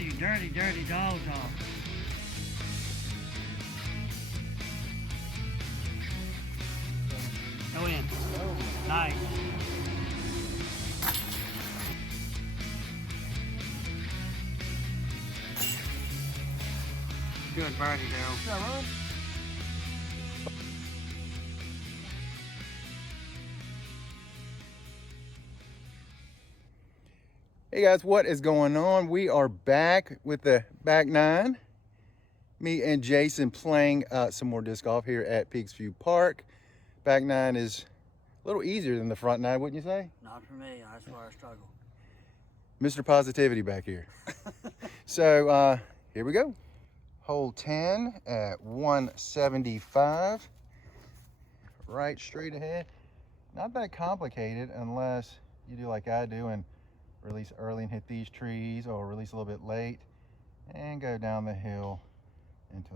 you dirty, dirty dogs are. Go in. Nice. Good birdie, Daryl. Yeah, Ron. Hey guys, what is going on? We are back with the back nine. Me and Jason playing some more disc golf here at Peaks View Park. Back nine is a little easier than the front nine, wouldn't you say? Not for me. That's where I struggle. Mr. Positivity back here. So here we go. Hole 10 at 175. Right straight ahead. Not that complicated unless you do like I do and release early and hit these trees, or release a little bit late and go down the hill into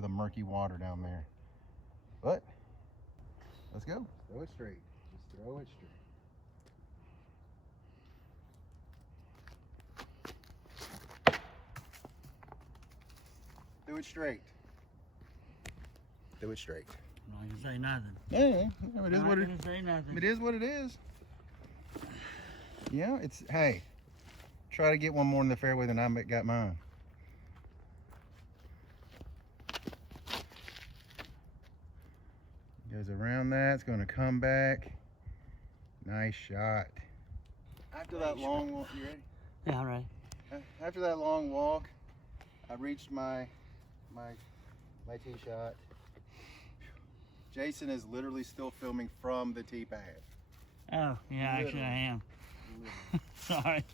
the murky water down there. But let's go. Throw it straight. Just throw it straight. Do it straight. Do it straight. I'm not gonna say nothing. Yeah, it is what it is. Say nothing. It is what it is. Yeah, it's, hey, try to get one more in the fairway than I got mine. Goes around that, it's gonna come back. Nice shot. After that long walk, you ready? Yeah, I'm ready. After that long walk, I reached my tee shot. Jason is literally still filming from the tee pad. Oh, yeah, actually I am. Sorry.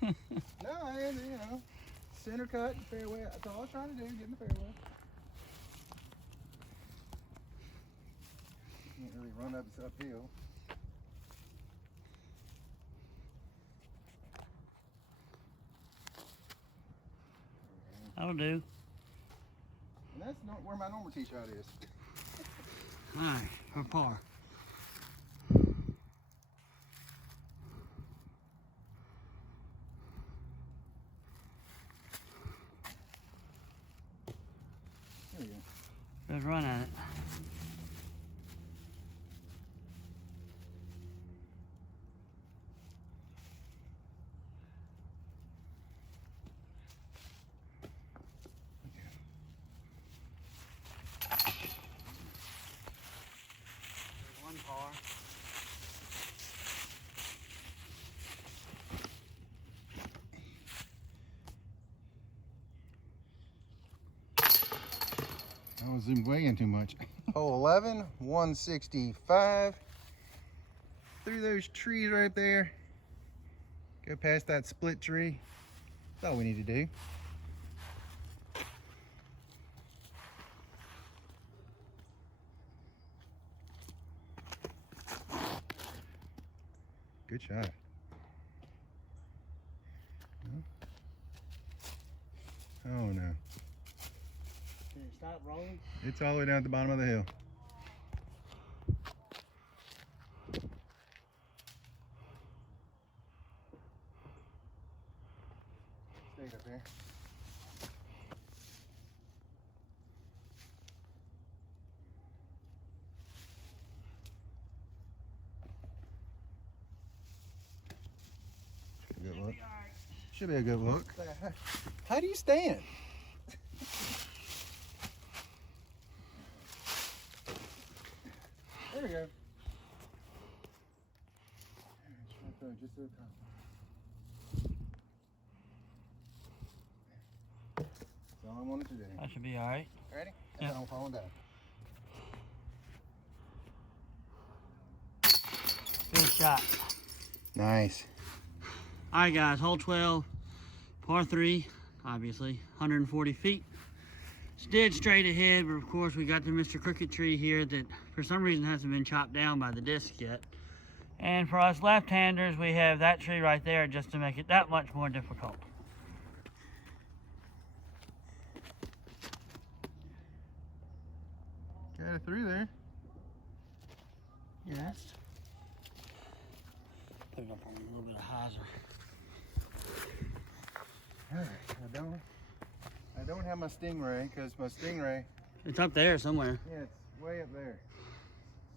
No, you know, center cut, fairway. That's all I was trying to do, get in the fairway. Can't really run up, it's uphill. That'll do. And that's not where my normal tee shot is. All right, for par. There we go. Good run at it. One par. I was zoomed way in too much. Hole 11, 165. Through those trees right there. Go past that split tree. That's all we need to do. Good shot. Oh no. Did it stop rolling? It's all the way down at the bottom of the hill. Stay up there. Good look. Should be a good look. How do you stand? There we go. Just to the top. That's all I wanted to do. That should be all right. Ready? Yeah. And then I'm falling down. Good shot. Nice. All right, guys, hole 12, par 3, obviously, 140 feet. It's dead straight ahead, but of course we got the Mr. Crooked tree here that for some reason hasn't been chopped down by the disc yet. And for us left-handers, we have that tree right there just to make it that much more difficult. Got it through there. Yes. Put it up on a little bit of hyzer. I don't have my Stingray because my Stingray, It's up there somewhere. yeah, it's way up there.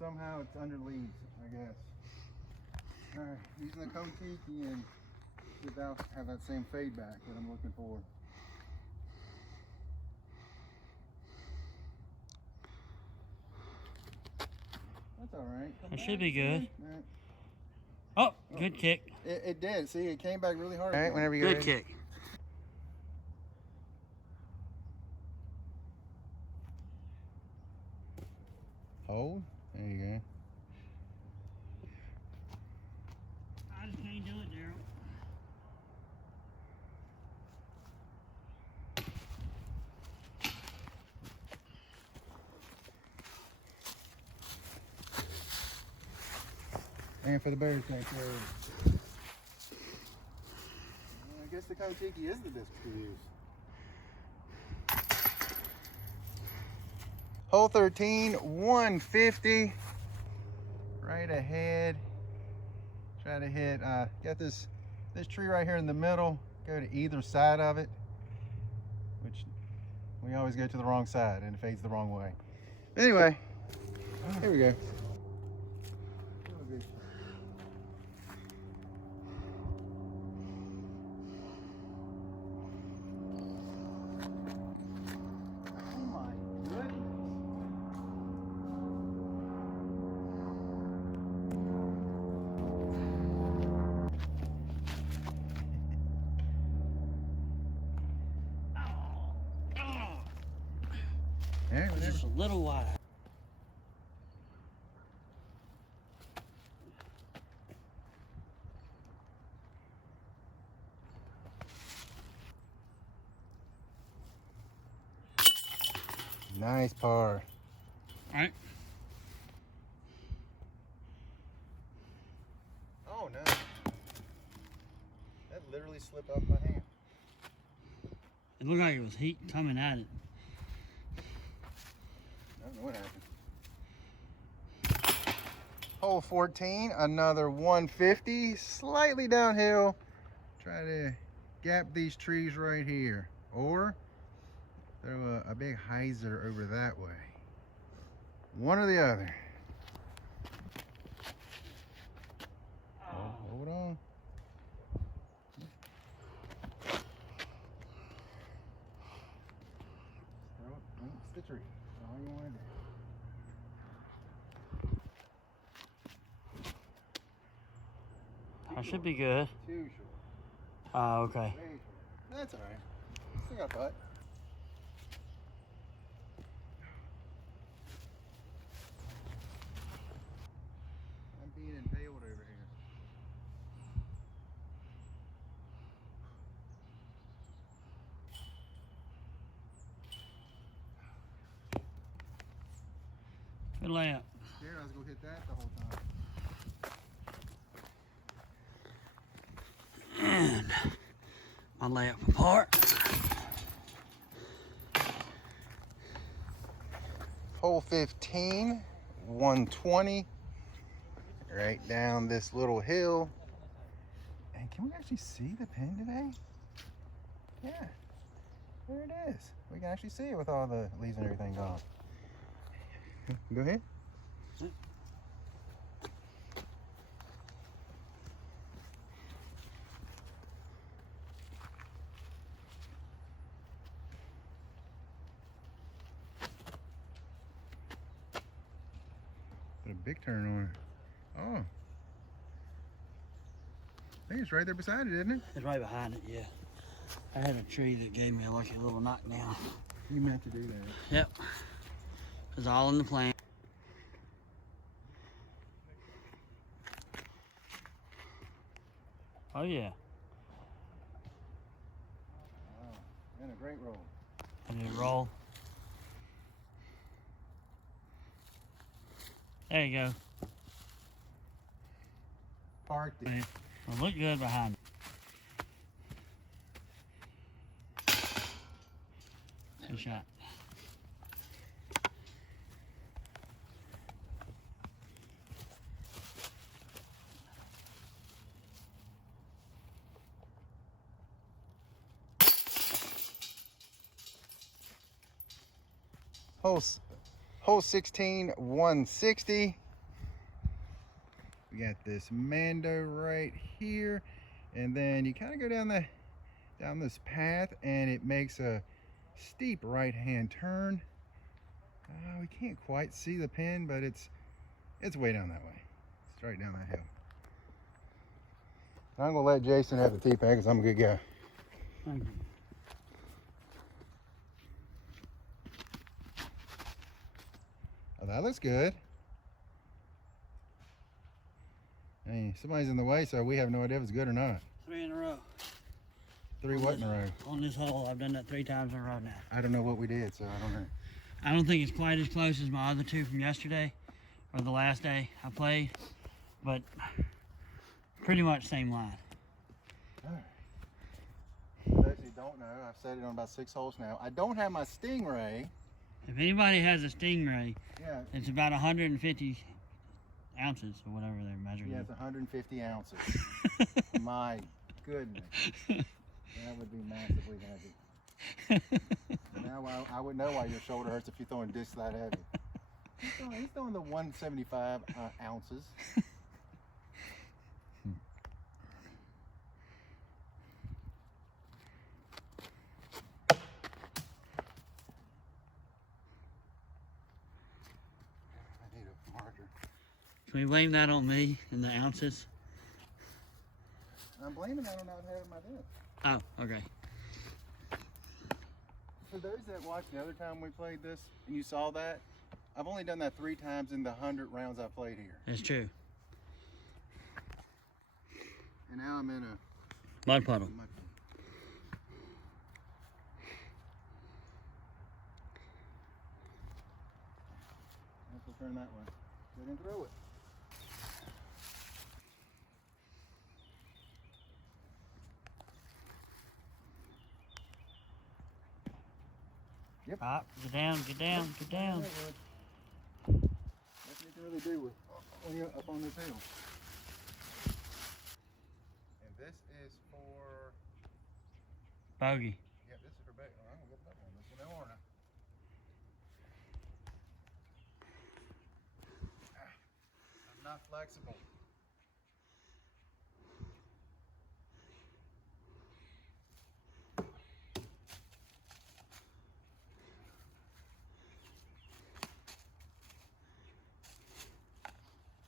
Somehow it's under leaves, I guess. All right, using the Kontiki and without have that same fade back that I'm looking for. That's all right. That should be good. Right. Oh, good kick. It did. See, it came back really hard. All right, whenever you're Good ready. kick. Hold. There you go. I just can't do it, Daryl. And for the bears, thank you. I guess the Kontiki is the disc to use. Hole 13, 150. Right ahead. Try to hit, got this tree right here in the middle. Go to either side of it, which we always go to the wrong side and it fades the wrong way. Anyway, here we go. Yeah, whatever. Just a little wide. Nice par. All right. Oh no. That literally slipped off my hand. It looked like it was heat coming at it. I don't know what happened. Hole 14, another 150, slightly downhill. Try to gap these trees right here. Or throw a big hyzer over that way. One or the other. Oh, hold on. Throw it. It's the tree. That's all you want to do. I should be good. Too short. Oh, okay. Way short. That's all right. Still got a putt. I'm being impaled over here. Good layup. Scared I was gonna hit that the whole time. And my layup apart. Hole 15, 120. Right down this little hill. And can we actually see the pin today? Yeah, there it is. We can actually see it with all the leaves and everything gone. Go ahead. Put a big turn on it. Oh. I think it's right there beside it, isn't it? It's right behind it, yeah. I had a tree that gave me a lucky little knockdown. You meant to do that. Yep. It's all in the plan. Oh yeah. Wow. And a great roll. I need to roll. There you go. Parked it. Right. Well, look good behind it. Good shot. Hole 16, 160. We got this Mando right here, and then you kind of go down this path, and it makes a steep right-hand turn. We can't quite see the pin, but it's way down that way, straight down that hill. I'm gonna let Jason have the tee pad because I'm a good guy. Thank you. Oh, that looks good. I mean, somebody's in the way, so we have no idea if it's good or not. 3 in a row. 3 what in a row? On this hole, I've done that 3 times in a row now. I don't know what we did, so I don't know. I don't think it's quite as close as my other 2 from yesterday or the last day I played, but pretty much same line. All right. For those who don't know, I've said it on about 6 holes now. I don't have my Stingray. If anybody has a Stingray, Yeah. it's about 150 ounces or whatever they're measuring. Yeah, it's 150 ounces. My goodness. That would be massively heavy. Now I would know why your shoulder hurts if you're throwing discs that heavy. He's throwing the 175 ounces. I need a marker. Can we blame that on me and the ounces? I'm blaming that on not having my disc. Oh, okay. For those that watched the other time we played this and you saw that, I've only done that 3 times in the 100 rounds I've played here. That's true. And now I'm in a Mud puddle. mud pit. Let's turn that way. Get in through it. Yep. Up, get down, get down, get down. Nothing you can really do with when you're up on this hill. And this is for Bogey. yeah, this is for bait. I'm gonna get that one. This one, aren't I? I'm not flexible.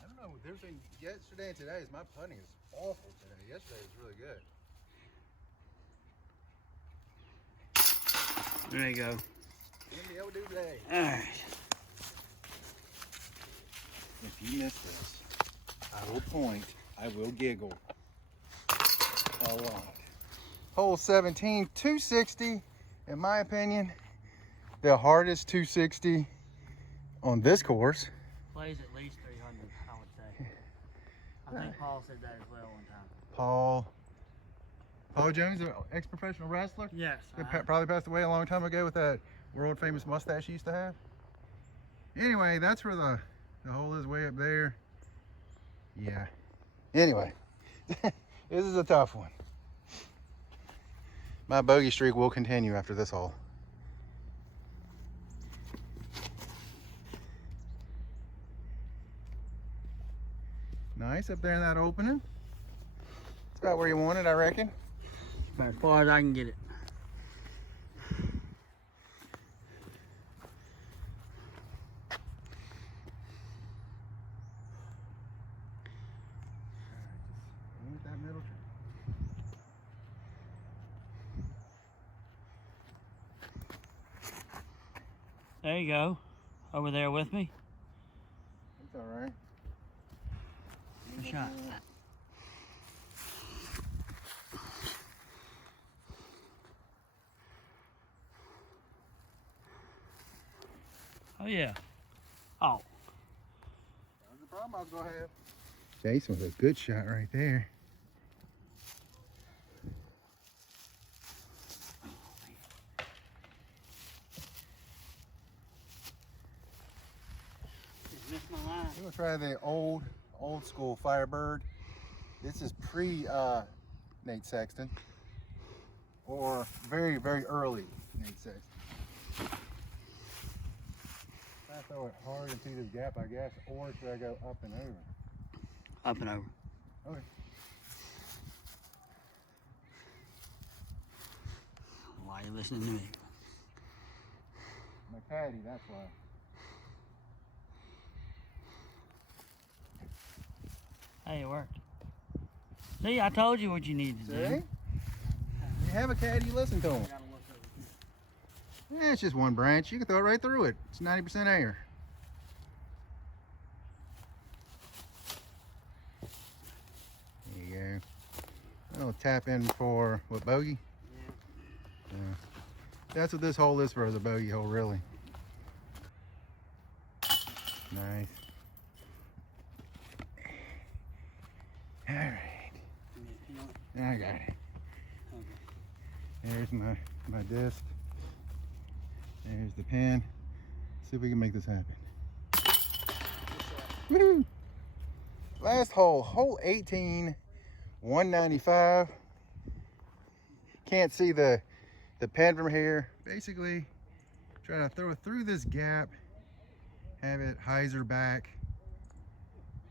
I don't know. There's been yesterday and today. My putting is awful today. Yesterday was really good. There you go. What do today? Alright. If you miss this, I will point. I will giggle a lot. Hole 17, 260. In my opinion, the hardest 260 on this course. Plays at least 300, I would say. I think Paul said that as well one time. Paul Jones, an ex-professional wrestler. Yes. That probably passed away a long time ago with that world famous mustache he used to have. Anyway, that's where the hole is, way up there. Yeah. Anyway, this is a tough one. My bogey streak will continue after this hole. Nice up there in that opening. It's about where you want it, I reckon. About as far as I can get it. Aim at that middle tree. There you go. Over there with me. It's all right. Good shot. Oh yeah. Oh. That was the problem I was gonna have. Jason with a good shot right there. Just missed my line. We're gonna try the old school Firebird. This is pre Nate Sexton, or very early Nate Sexton. I throw it hard into this gap, I guess, or should I go up and over? Up and over. Okay. Why are you listening to me? My caddy, that's why. Hey, it worked. See, I told you what you needed to See? do. You have a caddy, you listen to him. Yeah, it's just one branch. You can throw it right through it. It's 90% air. There you go. I'll tap in for, what, bogey? Yeah. That's what this hole is for, is a bogey hole, really. Nice. All right. I got it. There's my disc. There's the pin. See if we can make this happen. Woohoo! Last hole, hole 18, 195. Can't see the pin from here. Basically, try to throw it through this gap, have it hyzer back,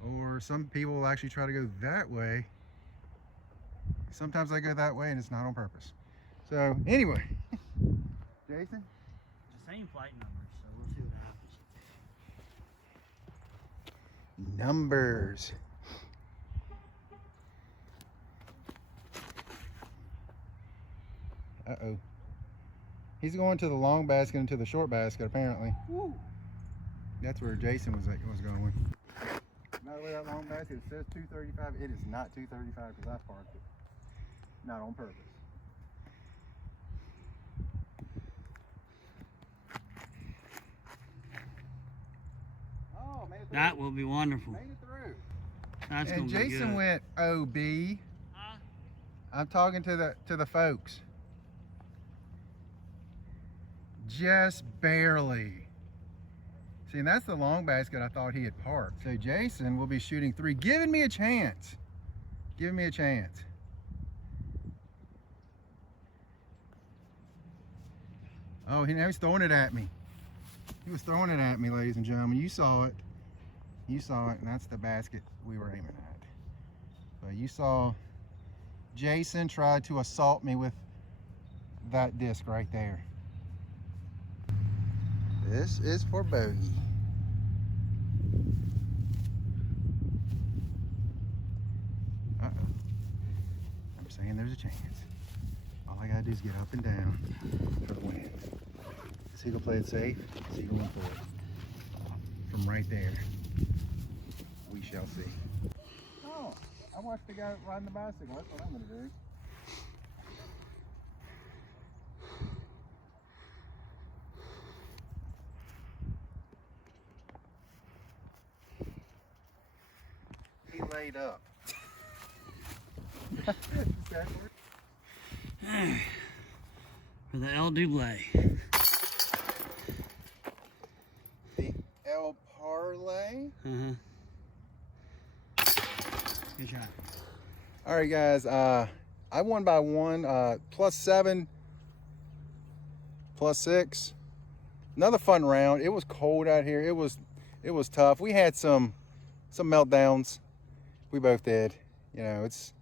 or some people will actually try to go that way. Sometimes I go that way and it's not on purpose. So anyway, Jason? The same flight numbers, so we'll see what happens. Numbers. Uh-oh. He's going to the long basket and to the short basket, apparently. Woo. That's where Jason was going. Not with that long basket. It says 235. It is not 235 because I parked it. Not on purpose. Oh, made it through. That will be wonderful. Made it through. That's And gonna be Jason good. went OB. Huh? I'm talking to the folks. Just barely. See, and that's the long basket I thought he had parked. So Jason will be shooting 3, giving me a chance. Giving me a chance. Oh, now he's throwing it at me. He was throwing it at me, ladies and gentlemen. You saw it. You saw it, and that's the basket we were aiming at. But you saw Jason tried to assault me with that disc right there. This is for bogey. Uh-oh. I'm saying there's a chance. All I gotta do is get up and down for the wind. Is he gonna play it safe? Is he going for it? From right there. We shall see. Oh, I watched the guy riding the bicycle. That's what I'm gonna do. He laid up. For the El Double. The El Parlay. Uh-huh. Good shot. All right, guys. I won by 1. +7, +6. Another fun round. It was cold out here. It was tough. We had some meltdowns. We both did. You know, it's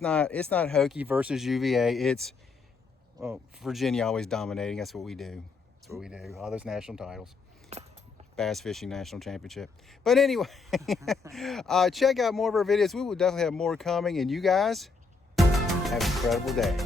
not Hokie versus UVA. It's, well, Virginia always dominating. That's what we do. That's what we do. All those national titles. Bass Fishing National Championship. But anyway, check out more of our videos. We will definitely have more coming. And you guys, have an incredible day.